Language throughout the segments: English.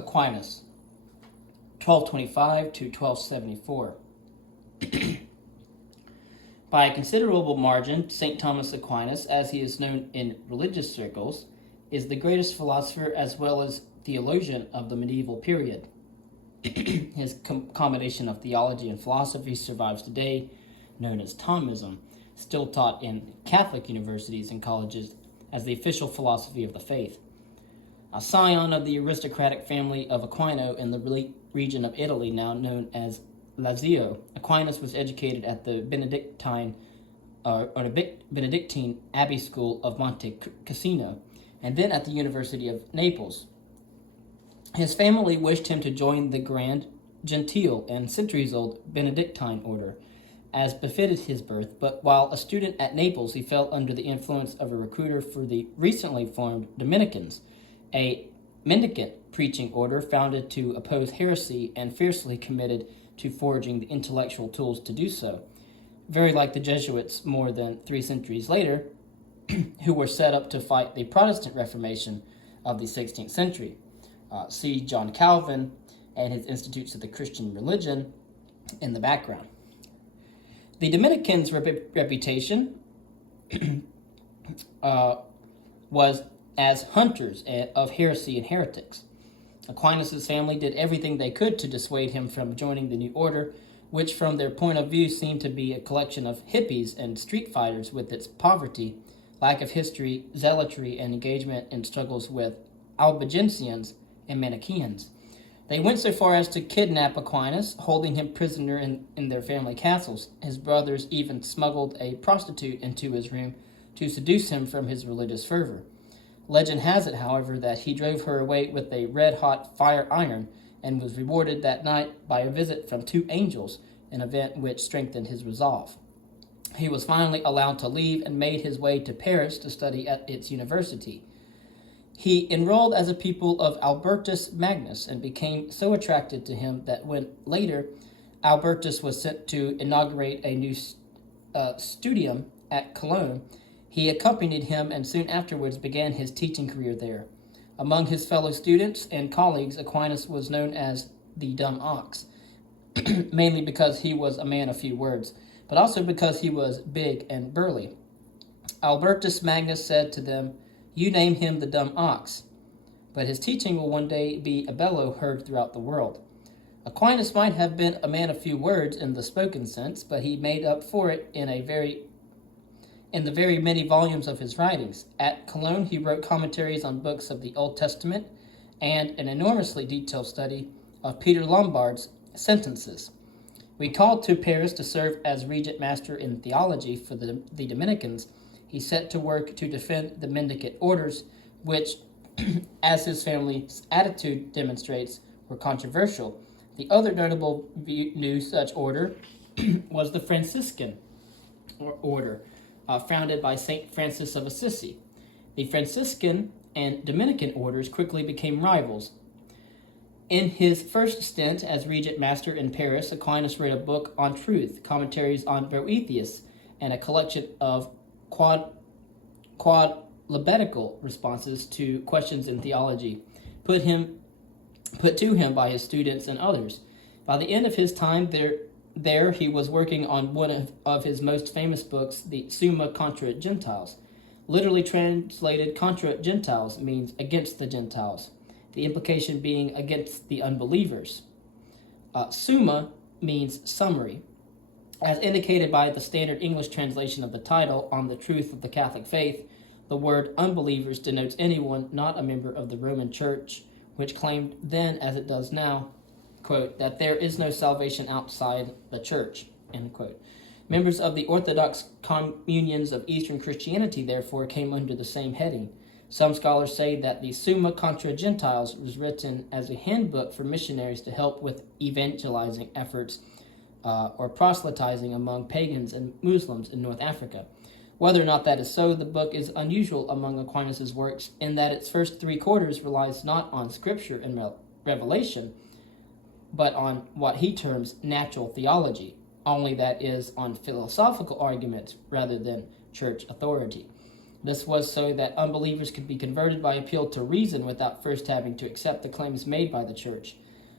Aquinas, 1225 to 1274. By a considerable margin, St. Thomas Aquinas, as he is known in religious circles, is the greatest philosopher as well as theologian of the medieval period. His combination of theology and philosophy survives today, known as Thomism, still taught in Catholic universities and colleges as the official philosophy of the faith. A scion of the aristocratic family of Aquino in the region of Italy now known as Lazio, Aquinas was educated at the Benedictine Abbey School of Monte Cassino, and then at the University of Naples. His family wished him to join the grand, genteel, and centuries-old Benedictine order, as befitted his birth, but while a student at Naples, he fell under the influence of a recruiter for the recently formed Dominicans, a mendicant preaching order founded to oppose heresy and fiercely committed to forging the intellectual tools to do so, very like the Jesuits more than 3 centuries later, who were set up to fight the Protestant Reformation of the 16th century. See John Calvin and his Institutes of the Christian Religion in the background. The Dominicans' reputation was as hunters of heresy and heretics. Aquinas' family did everything they could to dissuade him from joining the new order, which from their point of view seemed to be a collection of hippies and street fighters with its poverty, lack of history, zealotry, and engagement in struggles with Albigensians and Manichaeans. They went so far as to kidnap Aquinas, holding him prisoner in their family castles. His brothers even smuggled a prostitute into his room to seduce him from his religious fervor. Legend has it, however, that he drove her away with a red-hot fire iron and was rewarded that night by a visit from 2 angels, an event which strengthened his resolve. He was finally allowed to leave and made his way to Paris to study at its university. He enrolled as a pupil of Albertus Magnus and became so attracted to him that when later Albertus was sent to inaugurate a new studium at Cologne, he accompanied him and soon afterwards began his teaching career there. Among his fellow students and colleagues, Aquinas was known as the dumb ox, mainly because he was a man of few words, but also because he was big and burly. Albertus Magnus said to them, "You name him the dumb ox, but his teaching will one day be a bellow heard throughout the world." Aquinas might have been a man of few words in the spoken sense, but he made up for it in the very many volumes of his writings. At Cologne, he wrote commentaries on books of the Old Testament and an enormously detailed study of Peter Lombard's sentences. Recalled to Paris to serve as regent master in theology for the Dominicans, he set to work to defend the mendicant orders, which, as his family's attitude demonstrates, were controversial. The other notable new such order was the Franciscan order, founded by St. Francis of Assisi. The Franciscan and Dominican orders quickly became rivals. In his first stint as regent master in Paris, Aquinas wrote a book on truth, commentaries on Boethius, and a collection of quodlibetical responses to questions in theology, put to him by his students and others. By the end of his time there he was working on one of his most famous books, the Summa contra Gentiles. Literally translated, contra Gentiles means against the Gentiles, the implication being against the unbelievers. Summa means summary. As indicated by the standard English translation of the title, On the Truth of the Catholic Faith, the word unbelievers denotes anyone not a member of the Roman Church, which claimed then, as it does now, quote, that there is no salvation outside the church, end quote. Members of the Orthodox communions of Eastern Christianity, therefore, came under the same heading. Some scholars say that the Summa contra Gentiles was written as a handbook for missionaries to help with evangelizing efforts or proselytizing among pagans and Muslims in North Africa. Whether or not that is so, the book is unusual among Aquinas' works in that its first 3 quarters relies not on scripture and revelation, but on what he terms natural theology, only that is on philosophical arguments rather than church authority. This was so that unbelievers could be converted by appeal to reason without first having to accept the claims made by the church.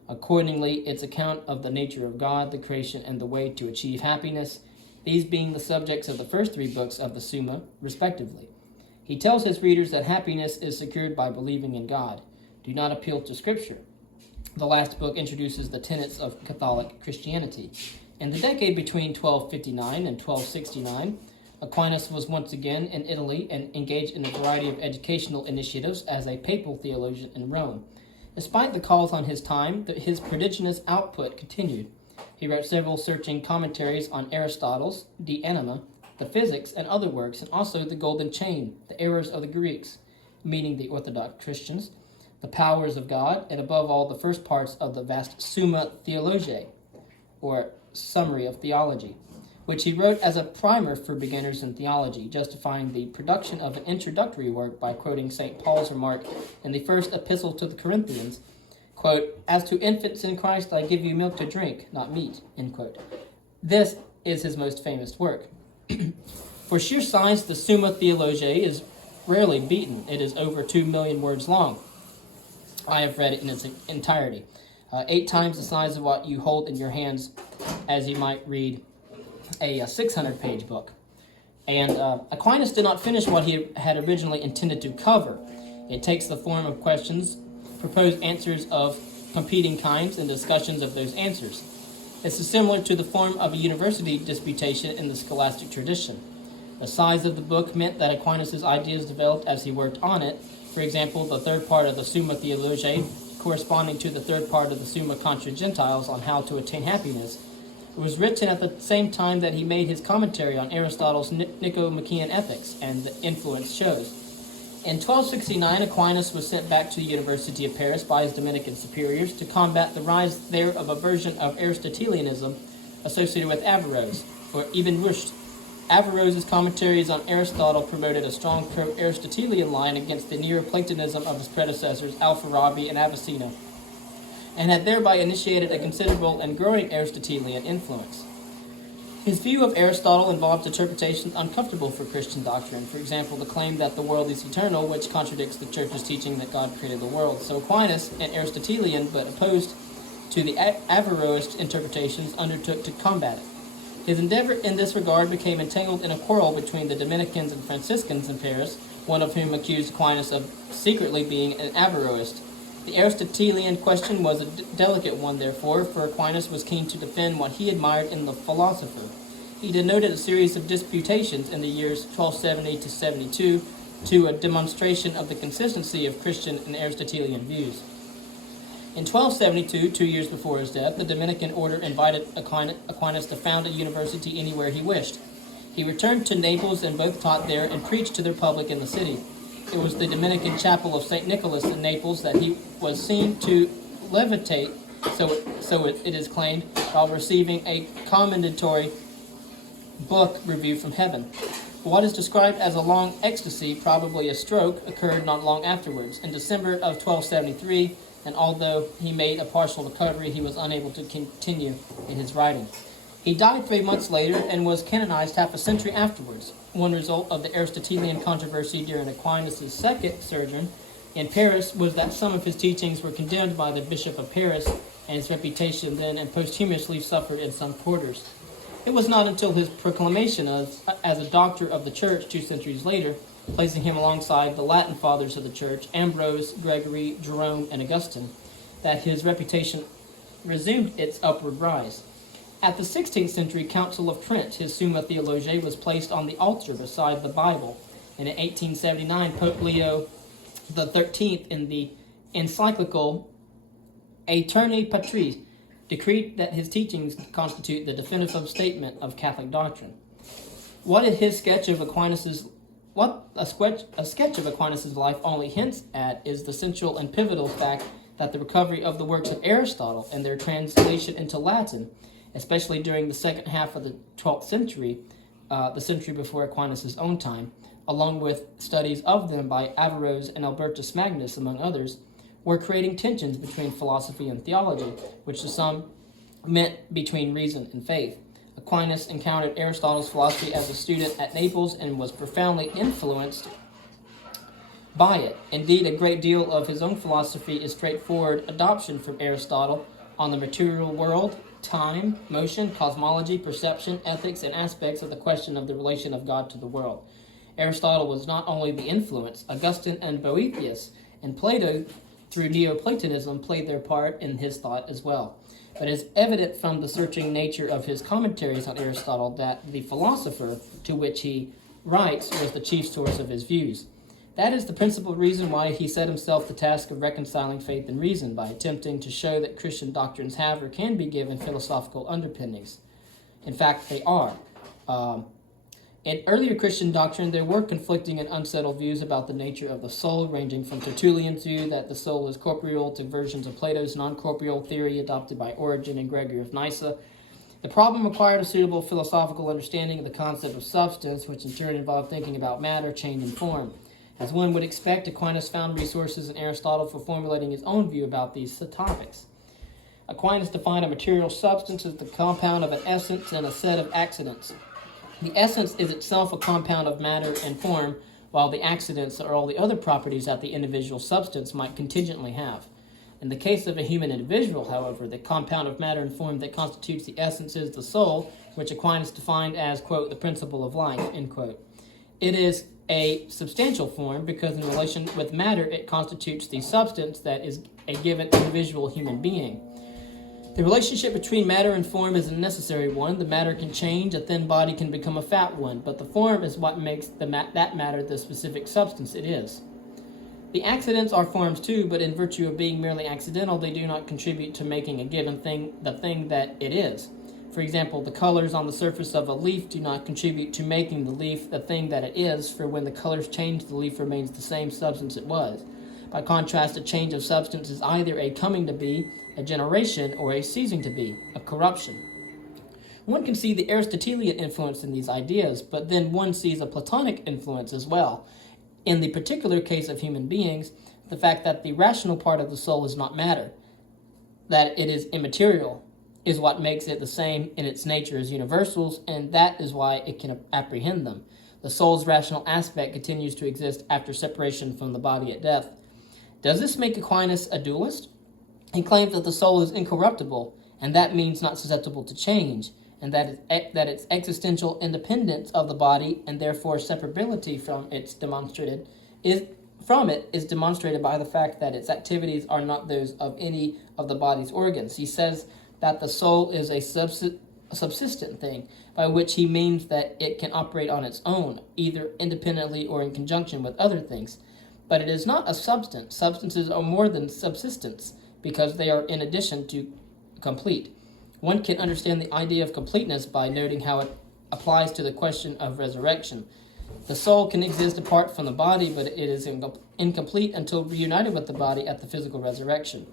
Accordingly, its account of the nature of God, the creation, and the way to achieve happiness, these being the subjects of the first 3 books of the Summa, respectively. He tells his readers that happiness is secured by believing in God. Do not appeal to Scripture. The last book introduces the tenets of Catholic Christianity. In the decade between 1259 and 1269, Aquinas was once again in Italy and engaged in a variety of educational initiatives as a papal theologian in Rome. Despite the calls on his time, his prodigious output continued. He wrote several searching commentaries on Aristotle's De Anima, the Physics, and other works, and also the Golden Chain, the Errors of the Greeks, meaning the Orthodox Christians, the Powers of God, and above all, the first parts of the vast Summa Theologiae, or Summary of Theology, which he wrote as a primer for beginners in theology, justifying the production of an introductory work by quoting St. Paul's remark in the first epistle to the Corinthians, quote, "As to infants in Christ, I give you milk to drink, not meat," end quote. This is his most famous work. For sheer size, the Summa Theologiae is rarely beaten. It is over 2 million words long. I have read it in its entirety. 8 times the size of what you hold in your hands as you might read a 600-page book. And Aquinas did not finish what he had originally intended to cover. It takes the form of questions, proposed answers of competing kinds, and discussions of those answers. This is similar to the form of a university disputation in the scholastic tradition. The size of the book meant that Aquinas' ideas developed as he worked on it. For example, the 3rd part of the Summa Theologiae, corresponding to the 3rd part of the Summa contra Gentiles on how to attain happiness, it was written at the same time that he made his commentary on Aristotle's Nicomachean Ethics, and the influence shows. In 1269, Aquinas was sent back to the University of Paris by his Dominican superiors to combat the rise there of a version of Aristotelianism associated with Averroes, or Ibn Rushd. Averroes' commentaries on Aristotle promoted a strong pro-Aristotelian line against the Neoplatonism of his predecessors Al-Farabi and Avicenna, and had thereby initiated a considerable and growing Aristotelian influence. His view of Aristotle involved interpretations uncomfortable for Christian doctrine, for example, the claim that the world is eternal, which contradicts the Church's teaching that God created the world. So Aquinas, an Aristotelian but opposed to the Averroist interpretations, undertook to combat it. His endeavor in this regard became entangled in a quarrel between the Dominicans and Franciscans in Paris, one of whom accused Aquinas of secretly being an Averroist. The Aristotelian question was a delicate one, therefore, for Aquinas was keen to defend what he admired in the philosopher. He denoted a series of disputations in the years 1270 to 72 to a demonstration of the consistency of Christian and Aristotelian views. In 1272, 2 years before his death, the Dominican order invited Aquinas to found a university anywhere he wished. He returned to Naples and both taught there and preached to their public in the city. It was the Dominican chapel of St. Nicholas in Naples that he was seen to levitate, so it is claimed, while receiving a commendatory book review from heaven. What is described as a long ecstasy, probably a stroke, occurred not long afterwards, in December of 1273, and although he made a partial recovery, he was unable to continue in his writing. He died 3 months later and was canonized half a century afterwards. One result of the Aristotelian controversy during Aquinas' second sojourn in Paris was that some of his teachings were condemned by the Bishop of Paris, and his reputation then and posthumously suffered in some quarters. It was not until his proclamation as a doctor of the Church 2 centuries later, placing him alongside the Latin fathers of the Church, Ambrose, Gregory, Jerome, and Augustine, that his reputation resumed its upward rise. At the 16th century Council of Trent, his Summa Theologiae was placed on the altar beside the Bible, and in 1879 Pope Leo XIII, in the encyclical Aeterni Patris, decreed that his teachings constitute the definitive statement of Catholic doctrine. A sketch of Aquinas' life only hints at is the central and pivotal fact that the recovery of the works of Aristotle and their translation into Latin, especially during the second half of the 12th century, the century before Aquinas' own time, along with studies of them by Averroes and Albertus Magnus, among others, were creating tensions between philosophy and theology, which to some meant between reason and faith. Aquinas encountered Aristotle's philosophy as a student at Naples and was profoundly influenced by it. Indeed, a great deal of his own philosophy is straightforward adoption from Aristotle on the material world, time, motion, cosmology, perception, ethics, and aspects of the question of the relation of God to the world. Aristotle was not only the influence. Augustine and Boethius and Plato, through Neoplatonism, played their part in his thought as well. But it is evident from the searching nature of his commentaries on Aristotle that the philosopher to which he writes was the chief source of his views. That is the principal reason why he set himself the task of reconciling faith and reason by attempting to show that Christian doctrines have or can be given philosophical underpinnings. In fact, they are. In earlier Christian doctrine, there were conflicting and unsettled views about the nature of the soul, ranging from Tertullian's view that the soul is corporeal to versions of Plato's non-corporeal theory adopted by Origen and Gregory of Nyssa. The problem required a suitable philosophical understanding of the concept of substance, which in turn involved thinking about matter, change, and form. As one would expect, Aquinas found resources in Aristotle for formulating his own view about these topics. Aquinas defined a material substance as the compound of an essence and a set of accidents. The essence is itself a compound of matter and form, while the accidents are all the other properties that the individual substance might contingently have. In the case of a human individual, however, the compound of matter and form that constitutes the essence is the soul, which Aquinas defined as, quote, the principle of life, end quote. It is a substantial form because in relation with matter, it constitutes the substance that is a given individual human being. The relationship between matter and form is a necessary one. The matter can change, a thin body can become a fat one, but the form is what makes that matter the specific substance it is. The accidents are forms too, but in virtue of being merely accidental, they do not contribute to making a given thing the thing that it is. For example, the colors on the surface of a leaf do not contribute to making the leaf the thing that it is, for when the colors change, the leaf remains the same substance it was. By contrast, a change of substance is either a coming to be, a generation, or a ceasing to be, a corruption. One can see the Aristotelian influence in these ideas, but then one sees a Platonic influence as well. In the particular case of human beings, the fact that the rational part of the soul is not matter, that it is immaterial, is what makes it the same in its nature as universals, and that is why it can apprehend them. The soul's rational aspect continues to exist after separation from the body at death. Does this make Aquinas a dualist? He claims that the soul is incorruptible, and that means not susceptible to change, and that its existential independence of the body, and therefore separability from it is demonstrated by the fact that its activities are not those of any of the body's organs. He says that the soul is a subsistent thing, by which he means that it can operate on its own, either independently or in conjunction with other things. But it is not a substance. Substances are more than subsistence, because they are in addition to complete. One can understand the idea of completeness by noting how it applies to the question of resurrection. The soul can exist apart from the body, but it is incomplete until reunited with the body at the physical resurrection.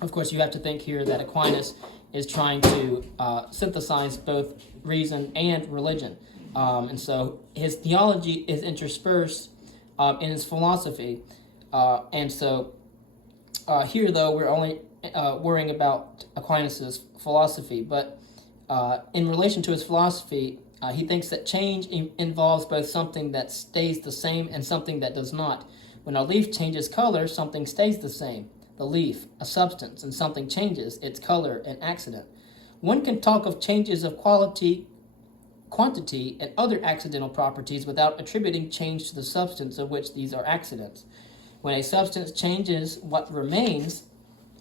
Of course, you have to think here that Aquinas is trying to synthesize both reason and religion. And so his theology is interspersed in his philosophy. Here, though, we're only worrying about Aquinas' philosophy, but in relation to his philosophy, he thinks that change involves both something that stays the same and something that does not. When a leaf changes color, something stays the same, the leaf, a substance, and something changes, its color, an accident. One can talk of changes of quality, quantity, and other accidental properties without attributing change to the substance of which these are accidents. When a substance changes, what remains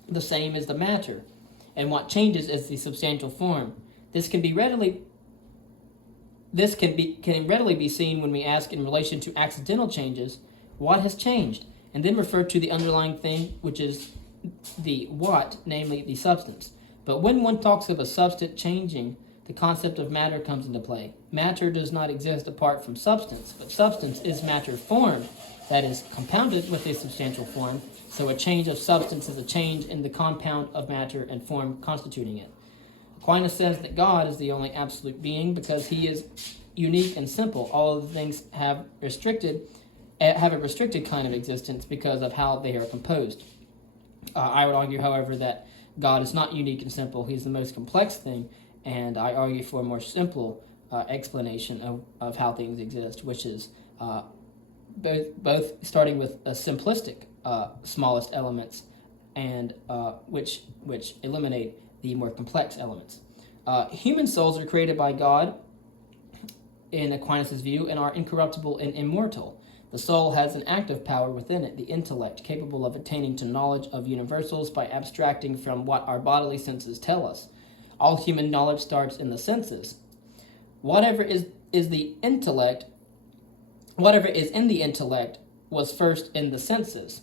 the same is the matter, and what changes is the substantial form. This can readily be seen when we ask in relation to accidental changes, what has changed, and then refer to the underlying thing, which is the what, namely the substance. But when one talks of a substance changing, the concept of matter comes into play. Matter does not exist apart from substance, but substance is matter form that is compounded with a substantial form, so a change of substance is a change in the compound of matter and form constituting it. Aquinas says that God is the only absolute being because he is unique and simple. All of the things have a restricted kind of existence because of how they are composed. I would argue, however, that God is not unique and simple. He's the most complex thing, and I argue for a more simple explanation of how things exist, which is both starting with a simplistic smallest elements, and which eliminate the more complex elements. Human souls are created by God, in Aquinas' view, and are incorruptible and immortal. The soul has an active power within it, the intellect, capable of attaining to knowledge of universals by abstracting from what our bodily senses tell us. All human knowledge starts in the senses. Whatever is in the intellect was first in the senses,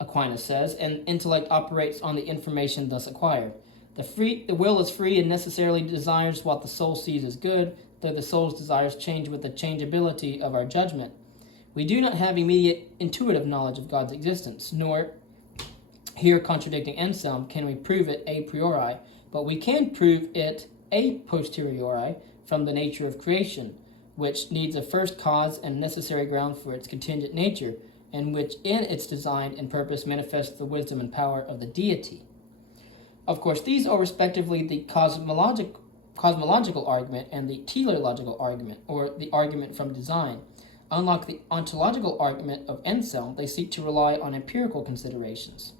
Aquinas says, and intellect operates on the information thus acquired. The will is free and necessarily desires what the soul sees as good, though the soul's desires change with the changeability of our judgment. We do not have immediate intuitive knowledge of God's existence, nor, here contradicting Anselm, can we prove it a priori, but we can prove it a posteriori from the nature of creation, which needs a first cause and necessary ground for its contingent nature, and which in its design and purpose manifests the wisdom and power of the deity. Of course, these are respectively the cosmological argument and the teleological argument, or the argument from design. Unlike the ontological argument of Anselm, they seek to rely on empirical considerations.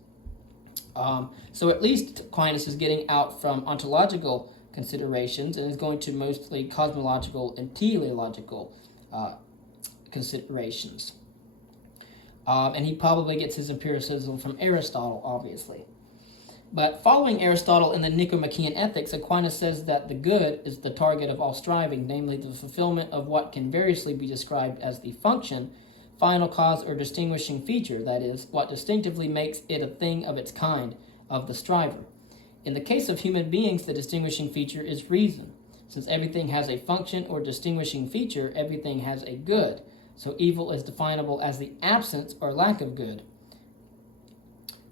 So at least Aquinas is getting out from ontological considerations and is going to mostly cosmological and teleological considerations. And he probably gets his empiricism from Aristotle, obviously. But following Aristotle in the Nicomachean Ethics, Aquinas says that the good is the target of all striving, namely the fulfillment of what can variously be described as the function, final cause, or distinguishing feature, that is, what distinctively makes it a thing of its kind, of the striver. In the case of human beings, the distinguishing feature is reason. Since everything has a function or distinguishing feature, everything has a good. So evil is definable as the absence or lack of good.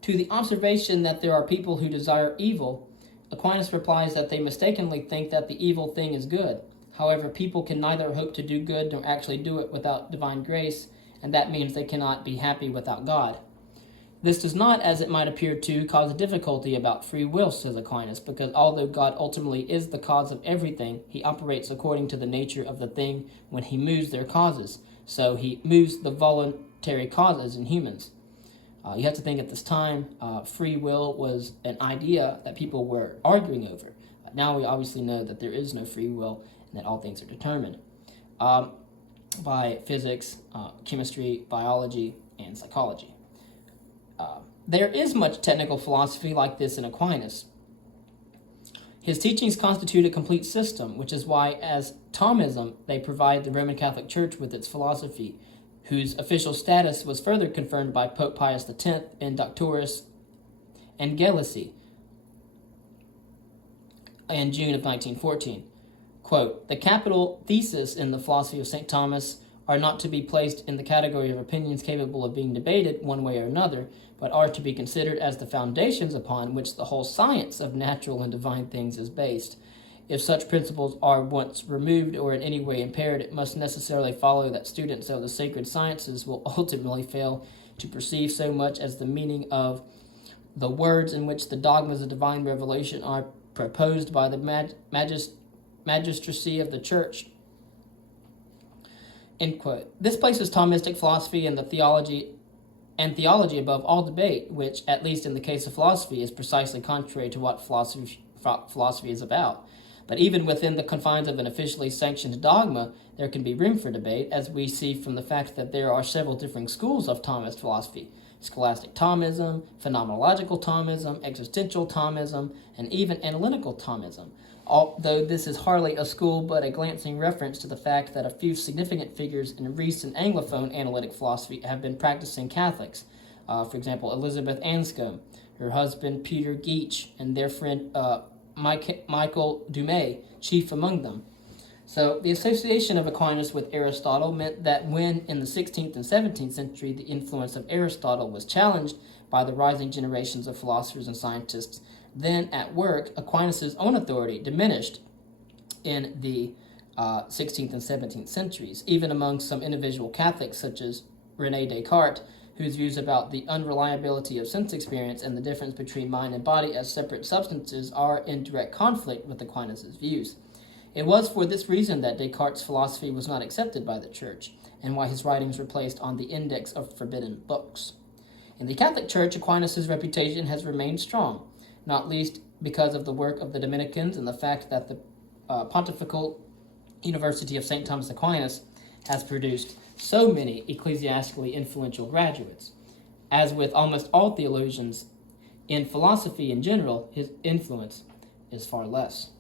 To the observation that there are people who desire evil, Aquinas replies that they mistakenly think that the evil thing is good. However, people can neither hope to do good nor actually do it without divine grace, and that means they cannot be happy without God. This does not, as it might appear to, cause a difficulty about free will, says Aquinas, because although God ultimately is the cause of everything, he operates according to the nature of the thing when he moves their causes. So he moves the voluntary causes in humans. You have to think at this time, free will was an idea that people were arguing over. Now we obviously know that there is no free will and that all things are determined by physics, chemistry, biology, and psychology. There is much technical philosophy like this in Aquinas. His teachings constitute a complete system, which is why, as Thomism, they provide the Roman Catholic Church with its philosophy, whose official status was further confirmed by Pope Pius X in Doctoris Angelici in June of 1914. Quote, "The capital thesis in the philosophy of St. Thomas are not to be placed in the category of opinions capable of being debated one way or another, but are to be considered as the foundations upon which the whole science of natural and divine things is based. If such principles are once removed or in any way impaired, it must necessarily follow that students of the sacred sciences will ultimately fail to perceive so much as the meaning of the words in which the dogmas of divine revelation are proposed by the magistracy of the Church." End quote. This places Thomistic philosophy and theology above all debate, which, at least in the case of philosophy, is precisely contrary to what philosophy is about. But even within the confines of an officially sanctioned dogma, there can be room for debate, as we see from the fact that there are several different schools of Thomist philosophy: scholastic Thomism, phenomenological Thomism, existential Thomism, and even analytical Thomism. Although this is hardly a school but a glancing reference to the fact that a few significant figures in recent Anglophone analytic philosophy have been practicing Catholics. For example, Elizabeth Anscombe, her husband Peter Geach, and their friend Michael Dumay, chief among them. So the association of Aquinas with Aristotle meant that when, in the 16th and 17th century, the influence of Aristotle was challenged by the rising generations of philosophers and scientists then at work, Aquinas' own authority diminished in the 16th and 17th centuries, even among some individual Catholics such as René Descartes, whose views about the unreliability of sense experience and the difference between mind and body as separate substances are in direct conflict with Aquinas' views. It was for this reason that Descartes' philosophy was not accepted by the Church, and why his writings were placed on the index of forbidden books. In the Catholic Church, Aquinas' reputation has remained strong, not least because of the work of the Dominicans and the fact that the Pontifical University of St. Thomas Aquinas has produced so many ecclesiastically influential graduates. As with almost all theologians, in philosophy in general, his influence is far less.